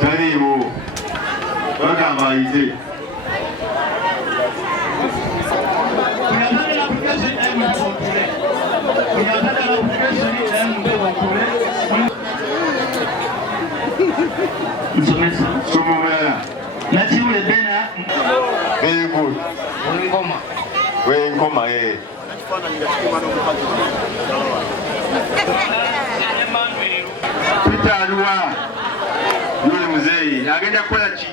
taliiwo bagamba ayize somo mulala nakiwule bena very good wenkoma tutaluwa yule muzeeyi agenda kukola ki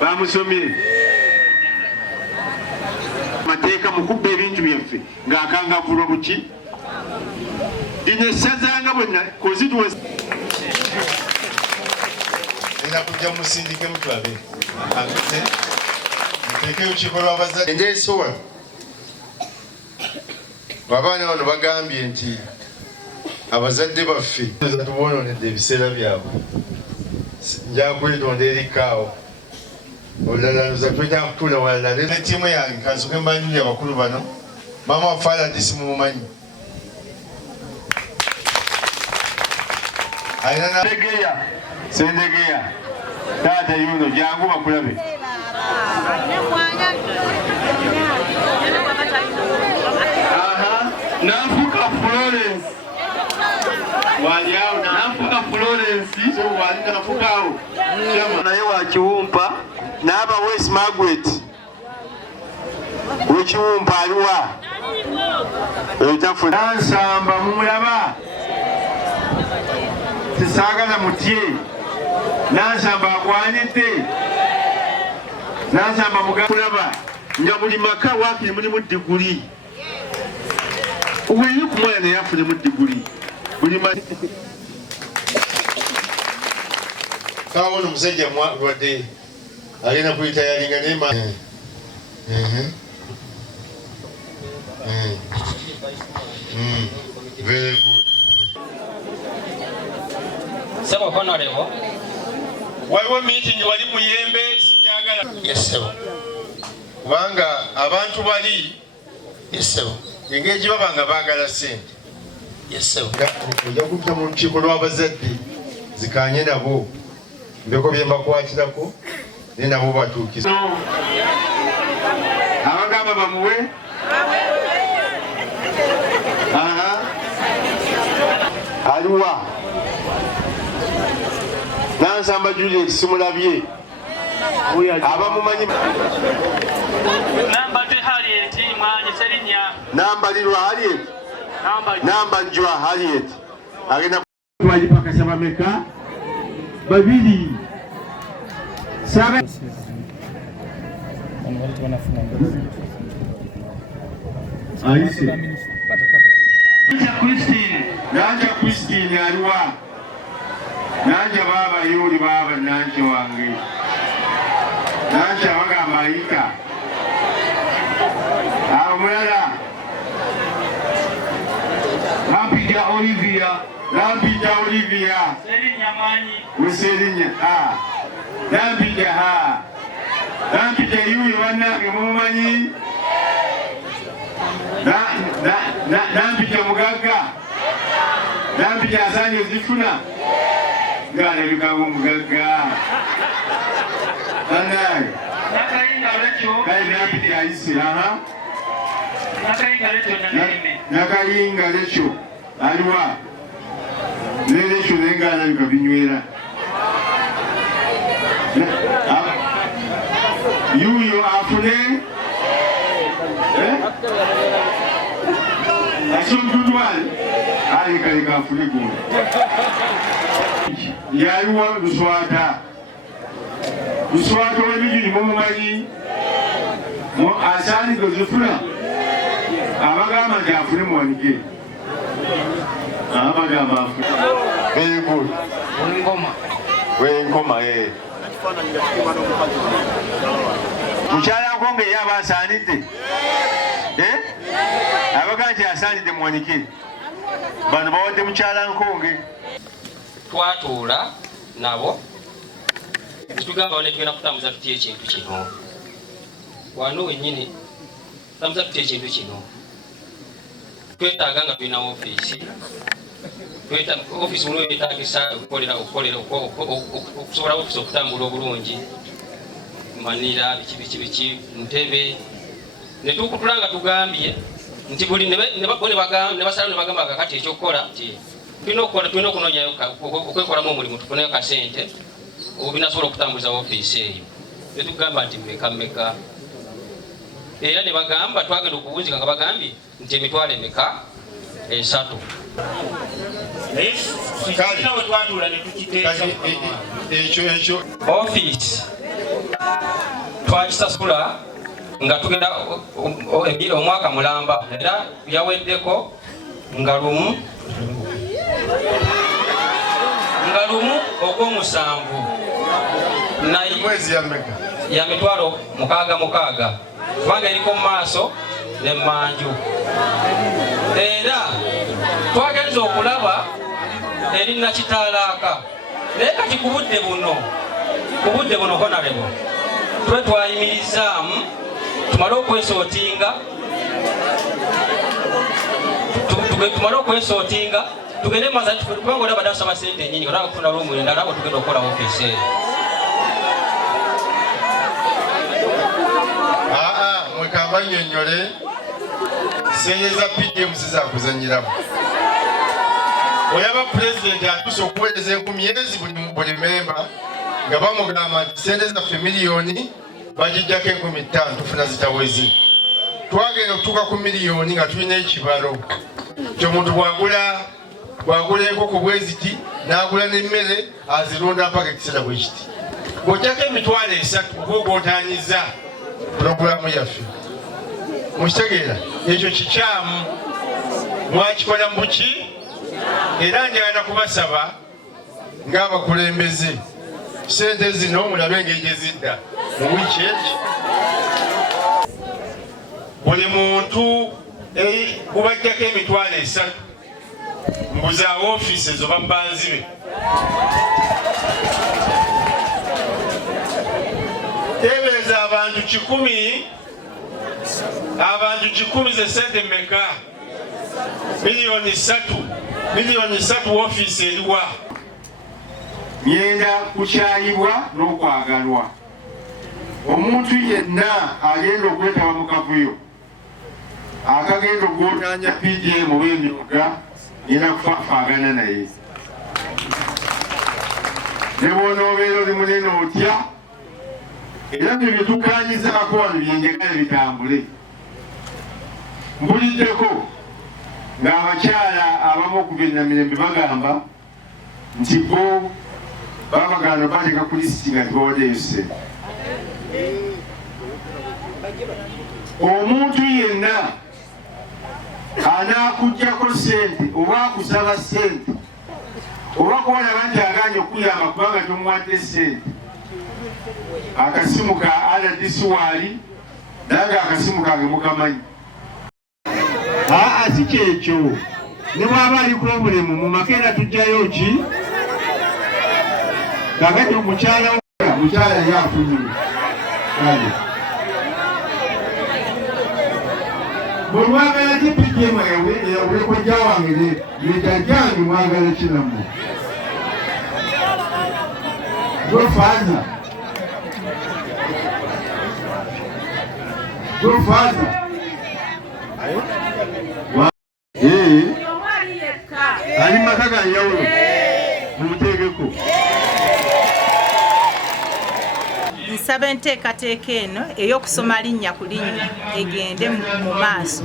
bamusomye mateeka mukubba ebintu byaffe ng'akangavulwa buki ine essazanga bwenna kozituwe ena kujja musindike mutwabe muteeke lukiiko lw'abazadde enjeesowa abaana bano bagambye nti abazadde baffe tuboononedde ebiseera byabwe njakwetonda erikaawo olulala luza twetanga kutuula walala netiimu yange kansoke mbanjulira abakulu bano mama wa Faladisi mumumanyi alina nategeya sendegeya taata yuno jangu bakulabe nafuka Florence waliao nafuka Florence so wali nafukao naye wa Kiwumpa n'aba West Margaret wekiwumpa aliwa etafu nansamba mumulaba tisaagala mutye nansamba akwanidde nansamba mugakulaba nga buli maka wakiri mulimu diguli uwili kumwana naye afunemu diguli buli kawo ono musajja lwadde agenda kuyita yalinga nema very good sebo honorable waliwo meeting wali muyembe sijagala yes sebo kubanga abantu bali yes sebo engeri gye baba nga baagala ssente yes sebo ojja kupita mu lukiiko lw'abazadde zikanye nabo mbeko bye mbakwatirako ne nabo batuukiza abagamba bamuwe aliwa nansamba Juliet simulabye abamumanyi nambalirwa Harriet nambanjwa Harriet agenda twagipakasa bameka babiri sabe aise Nanja Christine aliwa Nanja baba yuli baba nanje wange Nanja waga maika mulala Lampija Olivia Serinya manyi Userinya Lampija yuli wanake mumanyi Lampija mugaga Lampija asanye zifuna ngana bikawo mugaga Anai Nakainga lecho Kai Lampija isi Nakainga lecho nanime Nakainga lecho aliwa Lecho nengana bikabinywera Yuyo afune Asumdudwali kalika afuniku yaliwa Luswata webijiri mumumanyi asani gozifuna abagamba nti afune muwanike abagamba afune very good wenkoma mukyala nkonge yaba asanidde abaga nti asanidde muwanike bano bawadde mukyala nkonge twatuula nabo tugamba ne tugenda kutambuza tutya ekintu kino wano wennyini tamuza tutya ekintu kino twetaaga nga tulina ofiisi ofiisi muno yetaagisa okukolera okusobola ofiisi okutambula obulungi manira biki ntebe ne tukutula nga tugambye nti buli ne basalawo ne bagamba kakati ekyokukola nti tulina okunoonya okwekolamu omulimu tufuneyo kasente obinasobola okutambuza ofiisi eyo ne tugamba nti mmeka era ne bagamba twagenda okubunzika nga bagambye nti emitwalo emeka 3 ekyo ofiisi twakisasula nga tugenda omwaka mulamba era yaweddeko nga lumu ogw'omusanvu mwezi ya mitwalo 6 kubanga eriko mu maaso n'emmanju era twagenza okulaba eri nakitaalaaka naye kati ku budde buno honorable tube twayimirizaamu tumale okwesootinga tugende mazali kubanga olaba dasaba sente nyingi olaba kufuna lwomwenda alaba tugenda okukola ofiisi eyo mwekamba nnyonnyole sente za PDM zizakuzanyiramu oyaba pulezidenti atuuse okuweereza 10,000 buli memba nga bamugamba nti sente zaffe miliyoni bagijjako 5,000 tufuna zitawezi twagenda okutuuka ku miliyoni nga tulina ekibalo kyomuntu bwagula enkoko bweziti n'agula n'emmere azirunda mpaka ekiseera bwe kiti bw'ojjako emitwalo 3 gwogootaanyiza pulogulaamu yaffe mukitegeera ekyo kikyamu mwakikola mu buki era njagala kubasaba ng'abakulembeze sente zino mulabe engeri gye zidda mu wiiki eki buli muntu kubajjako emitwalo 3 mbuza ofiisi ezo babbanzibe tebeeza abantu 1,000 ze sente mmeka miliyoni 3 ofiisi eriwa ngenda kukyayibwa n'okwagalwa omuntu yenna agenda okwetaba mu kavuyo akagenda okwotaanya PDM w'emyuga ngenda kufaagana naye ne bw'onoobeera oli munene otya era byo bye tukaanyizaako wano byenjagala bitambule mbuliddeko ng'abakyala abamu okugennyamirembe bagamba nti bo babagana bateeka ku lisiti nga tibawaddeyo sente omuntu yenna anaakugyako sente oba akusaba sente oba kubalaba nti aganye okuyamba kubanga tomuwadde sente akasimu ka RDC waali nange akasimu kange mukamanyi si kyekyo ne bwaba ali problemu mu makeera tujjayo ki kakati omukyala yali afunye bwemwagala ti PDM yawulekojja wange yetajjange mwagala kinamu gofaza ali maka ganjawulo mumuteekeko nsaba enteekateeka eno ey'okusoma linnya ku linnya egende mu maaso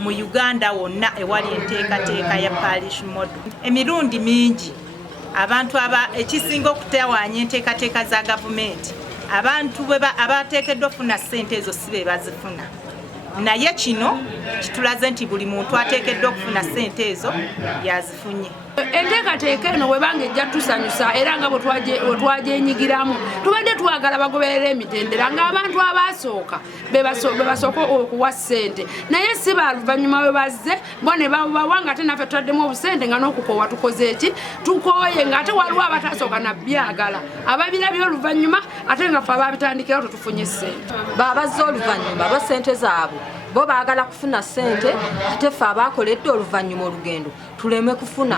mu Uganda wonna ewali enteekateeka ya parish model. Emirundi mingi abantu ekisinga okutawaanya enteekateeka za gavumenti abantu abateekeddwa okufuna ssente ezo si be bazifuna, naye kino kitulaze nti buli muntu ateekeddwa okufuna ssente ezo yazifunye. Enteekateeka eno webanga ejja tusanyusa era nga bwe twajenyigiramu tubadde twagala bagoberera emitendera ng'abantu abaasooka be basooka okuwa ssente, naye si baluvannyuma we bazze bo ne babawa nga ate naffe tutaddemu obusente nga n'okukoowa tukoze eki tukooye ng'ate waliwo abataasooka nabyagala ababirabye oluvannyuma ate nga ffe ababitandikirawo tetufunye ssente. Babazze oluvannyuma lwa ssente zaabwe bo baagala kufuna ssente ate ffe abaakoledde oluvannyuma olugendo tuleme kufuna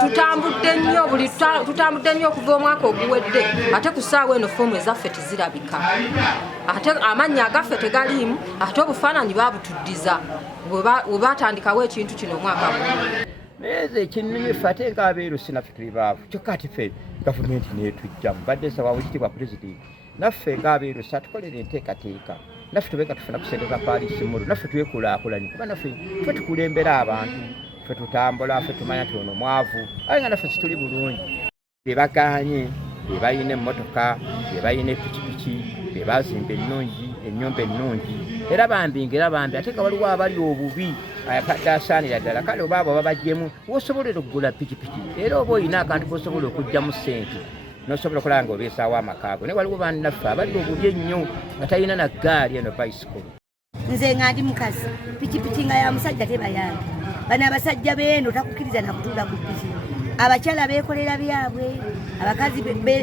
tutambudde nnyo okuva omwaka oguwedde ate ku ssaawa eno foomu ezaffe tezirabika ate amannya agaffe tegaliimu ate obufaananyi baabutuddiza we baatandikawo ekintu kino omwaka naye ekinnimi ffe ate ngaabeero sinaffe tuli baavu kyokka ati ffe gavumenti neetujjamu badde nsaba wekitiibwa pulezidenti naffe ngaabeero satukolera enteekateeka naffe tubeka tufuna kusendeza paalisi mulu naffe twekulaakulanye kuba naffe ffe tukulembera abantu ffe tutambula ffe tumanya nti ono mwavu aye nga naffe situli bulungi bebaganye bebalina emmotoka bebalina epikipiki bebazimba ennyumba ennungi era bambi ate nga waliwo abali obubi ayakadde asaanira ddala kale oba abo babajjemu wosobolera okugula pikipiki era oba olina akantu kosobola okugjamu ssente nosobola okulaba nga obeesaawo amakaago naye waliwo bannaffe abali obubi ennyo nga talina na ggaali eno bicycle. Nze nga ndi mukazi pikipiki nga ya musajja tebayambi bano abasajja beeno takukkiriza nakutuula ku piki abakyala beekolera byabwe abakazi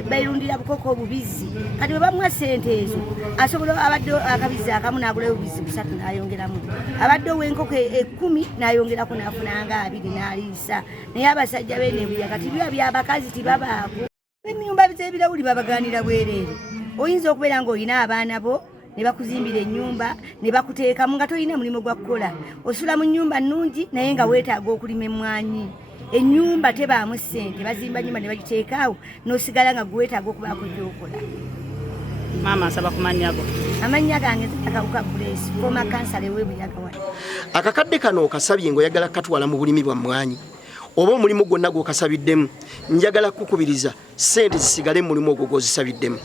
beerundira bukoko obubizi kati bwe bamuwa ssente ezo asobola abadde akabizi akamu n'agulayo obubizi 3 n'ayongeramu abadde ow'enkoko 10 n'ayongerako n'afuna nga 2 n'aliisa naye abasajja beeno ebuya kati biba byabakazi tibabaako ennyumba z'ebirawuli babaganira bwereere oyinza okubeera ng'olina abaana bo ne bakuzimbira ennyumba ne bakuteekamu nga tolina mulimu gwa kukola osula mu nnyumba nnungi naye nga weetaaga okulima emmwanyi ennyumba tebaamu ssente bazimba nnyumba ne bagiteekaawo n'osigala nga gweetaaga okubaako gy'okola. Maama nsaba ku mannya go. Amannya gange Akawuka Grace former kansala w'ebuyaga wano. Akakadde kano okasabye ng'oyagala katwala mu bulimi bwa mmwanyi oba omulimu gwonna gw'okasabiddemu njagala kukubiriza ssente zisigale mu mulimu ogwo gw'ozisabiddemu.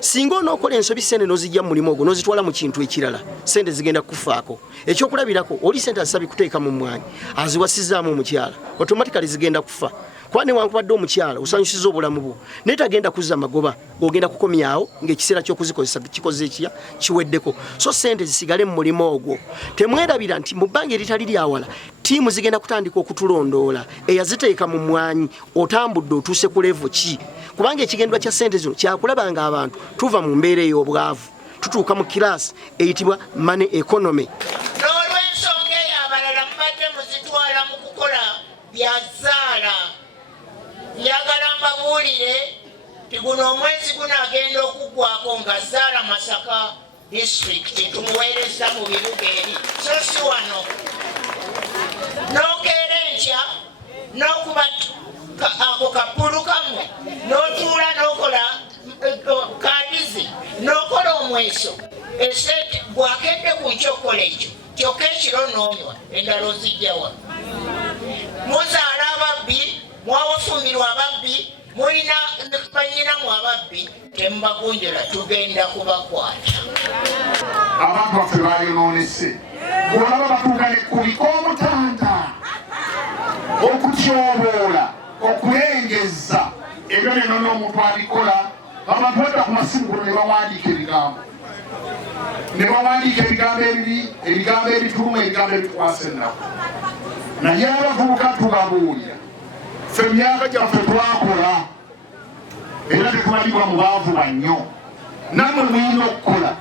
Singa onookola ensobi ssente n'ozijja mu mulimu ogwo n'ozitwala mu kintu ekirala ssente zigenda kufaako. Ekyokulabirako oli ssente azisabi kuteeka mu mmwanyi aziwasizaamu omukyala automatically zigenda kufa. Kuba newankubadde omukyala osanyusiza obulamu bwo naye tagenda kuzza magoba ng'ogenda kukomyawo ng'ekiseera ky'okuzikozesa kikoze ekya kiweddeko. So ssente zisigale mu mulimu ogwo. Temwerabira nti mu bbanga eritali lyawala ttiimu zigenda kutandika okutulondoola eyaziteeka mu mmwanyi otambudde otuuse ku levo ki kubanga ekigendwa kya ssente zino kyakulaba nga abantu tuva mu mbeera ey'obwavu tutuuka mu kiraasi eyitibwa money economy. N'olw'ensonga eyo abalala mubadde muzitwala mu kukola byazaala njagala mbabuulire ti guno omwezi gunaagenda okuggwako nga Zaala Masaka district tumuweereza mu bibuga eri so si wano n'okeera enkya n'okuba ako kapulu kamwe n'otuula n'okola kaadizi n'okola omweso esente bwakedde ku nkyokola ekyo kyokka ekiro n'onywa endala ozijjawa muzaala ababbi mwawafumirwa ababbi mulina banyinamu ababbi temubagunjula tugenda kubakwata. Abantu baffe bayonoonese bwolaba batuugane ku bikoomutanda okutyoboola okulengeza ebyo bino n'omuntu abikola abantu badda ku masimu kuno ne bawandiika ebigambo ebibi ebigambo ebituluma ebigambo ebitukwasa ennaku naye abavubuka tubabuulira ffe emyaka gyaffe twakola era tetubalibwa mu baavu bannyo nammwe mulina okukola